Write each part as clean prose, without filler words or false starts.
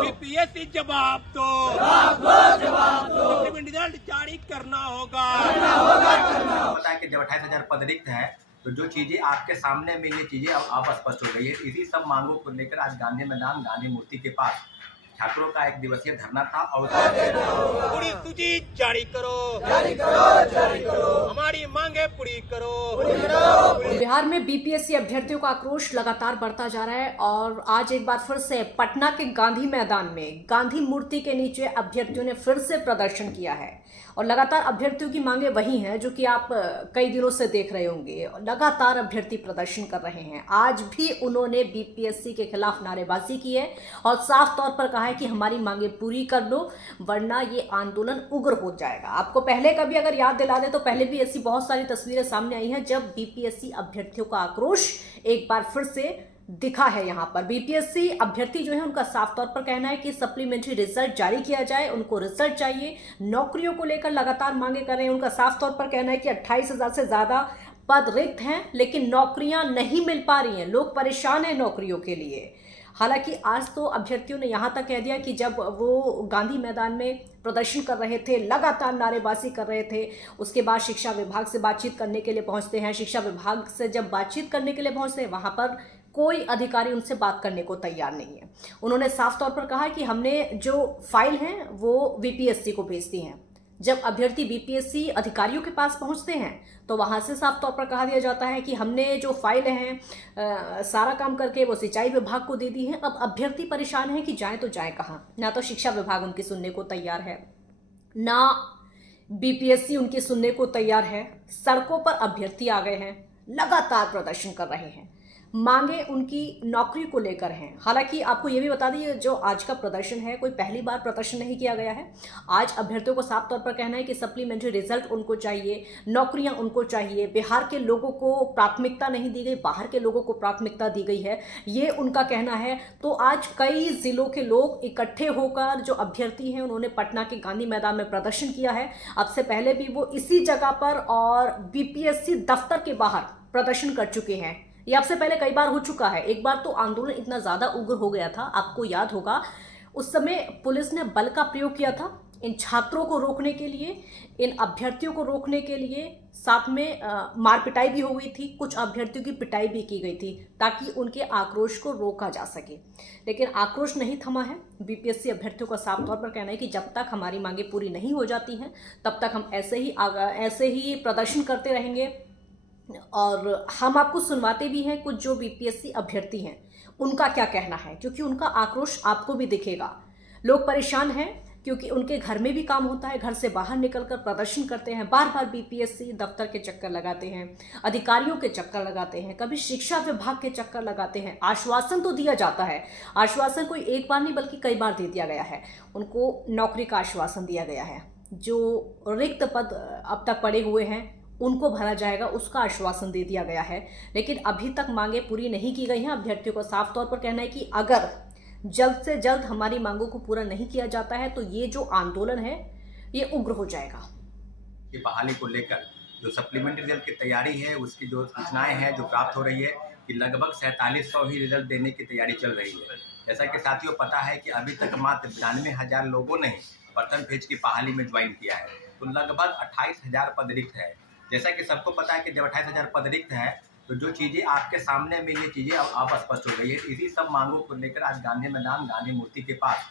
BPSC जवाब दो, supplementary result जारी करना होगा। पता है कि जब 28,000 पद रिक्त है तो जो चीजें आपके सामने में ये चीजें अब स्पष्ट हो गई है। इसी सब मांगों को लेकर आज गांधी मैदान गांधी मूर्ति के पास छात्रों का एक दिवसीय धरना था और पूरी सूची जारी करो, हमारी मांगे पूरी करो। बिहार में बीपीएससी अभ्यर्थियों का आक्रोश लगातार बढ़ता जा रहा है और आज एक बार फिर से पटना के गांधी मैदान में गांधी मूर्ति के नीचे अभ्यर्थियों ने फिर से प्रदर्शन किया है और लगातार अभ्यर्थियों की मांगे वही हैं जो कि आप कई दिनों से देख रहे होंगे। लगातार अभ्यर्थी प्रदर्शन कर रहे हैं। आज भी उन्होंने बीपीएससी के खिलाफ नारेबाजी की है और साफ तौर पर कहा है कि हमारी मांगे पूरी कर लो वरना ये आंदोलन उग्र हो जाएगा। आपको पहले का भी अगर याद दिला दे तो पहले भी ऐसी बहुत सारी तस्वीरें सामने आई हैं जब बीपीएससी अभ्यर्थियों का आक्रोश एक बार फिर से दिखा है। यहाँ पर बीपीएससी अभ्यर्थी जो है उनका साफ तौर पर कहना है कि सप्लीमेंट्री रिजल्ट जारी किया जाए, उनको रिजल्ट चाहिए। नौकरियों को लेकर लगातार मांगे कर रहे हैं। उनका साफ तौर पर कहना है कि 28,000 से ज्यादा पद रिक्त हैं लेकिन नौकरियां नहीं मिल पा रही हैं, लोग परेशान हैं नौकरियों के लिए। हालांकि आज तो अभ्यर्थियों ने यहाँ तक कह दिया कि जब वो गांधी मैदान में प्रदर्शन कर रहे थे, लगातार नारेबाजी कर रहे थे, उसके बाद शिक्षा विभाग से बातचीत करने के लिए पहुँचते हैं। शिक्षा विभाग से जब बातचीत करने के लिए पहुँचते हैं वहाँ पर कोई अधिकारी उनसे बात करने को तैयार नहीं है। उन्होंने साफ तौर पर कहा कि हमने जो फाइल है वो बीपीएससी को भेज दी है। जब अभ्यर्थी बीपीएससी अधिकारियों के पास पहुंचते हैं तो वहां से साफ तौर पर कहा दिया जाता है कि हमने जो फाइलें हैं सारा काम करके वो सिंचाई विभाग को दे दी है। अब अभ्यर्थी परेशान है कि जाए तो जाए कहाँ। ना तो शिक्षा विभाग उनकी सुनने को तैयार है, ना बीपीएससी उनकी सुनने को तैयार है। सड़कों पर अभ्यर्थी आ गए हैं, लगातार प्रदर्शन कर रहे हैं। मांगे उनकी नौकरी को लेकर हैं। हालांकि आपको ये भी बता दें जो आज का प्रदर्शन है कोई पहली बार प्रदर्शन नहीं किया गया है। आज अभ्यर्थियों को साफ तौर पर कहना है कि सप्लीमेंट्री रिजल्ट उनको चाहिए, नौकरियां उनको चाहिए। बिहार के लोगों को प्राथमिकता नहीं दी गई, बाहर के लोगों को प्राथमिकता दी गई है, ये उनका कहना है। तो आज कई जिलों के लोग इकट्ठे होकर जो अभ्यर्थी हैं उन्होंने पटना के गांधी मैदान में प्रदर्शन किया है। अब से पहले भी वो इसी जगह पर और बीपीएससी दफ्तर के बाहर प्रदर्शन कर चुके हैं। ये आपसे पहले कई बार हो चुका है। एक बार तो आंदोलन इतना ज्यादा उग्र हो गया था, आपको याद होगा, उस समय पुलिस ने बल का प्रयोग किया था इन छात्रों को रोकने के लिए, इन अभ्यर्थियों को रोकने के लिए। साथ में मार पिटाई भी हो गई थी, कुछ अभ्यर्थियों की पिटाई भी की गई थी ताकि उनके आक्रोश को रोका जा सके। लेकिन आक्रोश नहीं थमा है। बीपीएससी अभ्यर्थियों का साफ तौर पर कहना है कि जब तक हमारी मांगे पूरी नहीं हो जाती हैं तब तक हम ऐसे ही प्रदर्शन करते रहेंगे। और हम आपको सुनवाते भी हैं कुछ जो बीपीएससी अभ्यर्थी हैं उनका क्या कहना है, क्योंकि उनका आक्रोश आपको भी दिखेगा। लोग परेशान हैं क्योंकि उनके घर में भी काम होता है, घर से बाहर निकलकर प्रदर्शन करते हैं, बार बार बीपीएससी दफ्तर के चक्कर लगाते हैं, अधिकारियों के चक्कर लगाते हैं, कभी शिक्षा विभाग के चक्कर लगाते हैं। आश्वासन तो दिया जाता है, आश्वासन कोई एक बार नहीं बल्कि कई बार दे दिया गया है। उनको नौकरी का आश्वासन दिया गया है, जो रिक्त पद अब तक पड़े हुए हैं उनको भरा जाएगा उसका आश्वासन दे दिया गया है। लेकिन अभी तक मांगे पूरी नहीं की गई हैं। अभ्यर्थियों को साफ तौर पर कहना है कि अगर जल्द से जल्द हमारी मांगों को पूरा नहीं किया जाता है तो ये जो आंदोलन है ये उग्र हो जाएगा। ये बहाली को लेकर जो सप्लीमेंट्री रिजल्ट की तैयारी है उसकी जो सूचनाएं हैं जो प्राप्त हो रही है कि लगभग 4700 ही रिजल्ट देने की तैयारी चल रही है। जैसा कि साथियों पता है कि अभी तक मात्र 92,000 लोगों ने प्रथम फेज की बहाली में ज्वाइन किया है, तो लगभग 28,000 पद रिक्त है। जैसा कि सबको पता है कि जब 28,000 पद रिक्त है तो जो चीज़ें आपके सामने में ये चीज़ें अब स्पष्ट हो गई है। इसी सब मांगों को लेकर आज गांधी मैदान गांधी मूर्ति के पास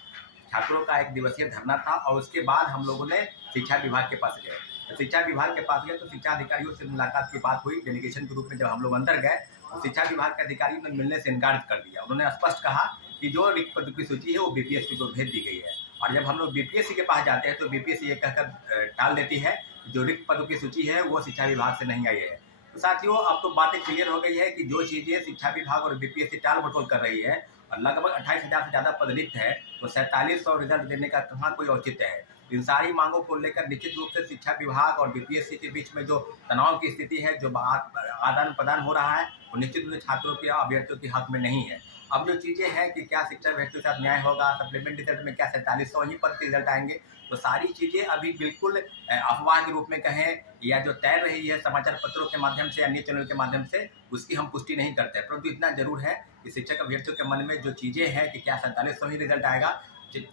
छात्रों का एक दिवसीय धरना था और उसके बाद हम लोगों ने शिक्षा विभाग के पास गए। तो शिक्षा विभाग के पास गए तो शिक्षा अधिकारियों से मुलाकात की बात हुई। डेलीगेशन के रूप में जब हम लोग अंदर गए तो शिक्षा विभाग के अधिकारियों ने मिलने से इनकार कर दिया। उन्होंने स्पष्ट कहा कि जो रिक्त पदों की सूची है वो बीपीएससी को भेज दी गई है। और जब हम लोग बीपीएससी के पास जाते हैं तो बीपीएससी ये कहकर टाल देती है जो रिक्त पदों की सूची है वो शिक्षा विभाग से नहीं आई है। तो साथियों अब तो बातें क्लियर हो गई है कि जो चीज़ें शिक्षा विभाग और बीपीएससी टाल मटोल कर रही है और लगभग 28,000 से ज़्यादा पद रिक्त है तो 4700 रिजल्ट देने का कहाँ कोई औचित्य है। इन सारी मांगों को लेकर निश्चित रूप से शिक्षा विभाग और बीपीएससी के बीच में जो तनाव की स्थिति है, जो आदान प्रदान हो रहा है, वो निश्चित रूप से छात्रों के अभ्यर्थियों के हक में नहीं है। अब जो चीज़ें हैं कि क्या शिक्षा अभ्यर्थियों के साथ न्याय होगा, सप्लीमेंट्री रिजल्ट में क्या 4700 ही पद के रिजल्ट आएंगे, तो सारी चीज़ें अभी बिल्कुल अफवाह के रूप में कहें या जो तैर रही है समाचार पत्रों के माध्यम से या न्यूज चैनल के माध्यम से, उसकी हम पुष्टि नहीं करते। परंतु इतना जरूर है कि शिक्षक अभ्यर्थियों के मन में जो चीज़ें हैं कि क्या 4700 ही रिजल्ट आएगा,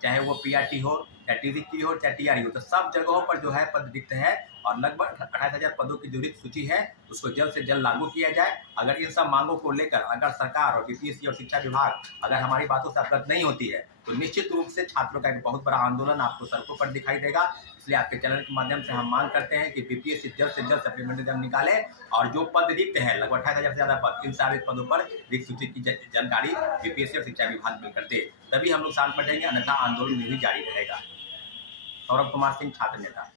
चाहे वो पीआरटी हो, चाहे टीजीटी हो, चाहे टीआरई हो, तो सब जगहों पर जो है पद रिक्त है और लगभग 28,000 पदों की जो रिक्त सूची है उसको जल्द से जल्द लागू किया जाए। अगर इन सब मांगों को लेकर अगर सरकार और बीपीएससी और शिक्षा विभाग अगर हमारी बातों से अवगत नहीं होती है, तो निश्चित रूप से छात्रों का एक बहुत बड़ा आंदोलन आपको सड़कों पर दिखाई देगा। इसलिए आपके चैनल के माध्यम से हम मांग करते हैं कि बीपीएससी जल्द से जल्द सप्लीमेंट्री एग्जाम निकाले और जो पद रिक्त है, लगभग 28,000 से ज़्यादा पद, इन सारे पदों पर रिक्त सूची की जानकारी बीपीएससी और शिक्षा विभाग मिलकर दे, तभी हम लोग शांत बैठेंगे, अन्यथा आंदोलन में भी जारी रहेगा। सौरभ कुमार सिंह, छात्र नेता।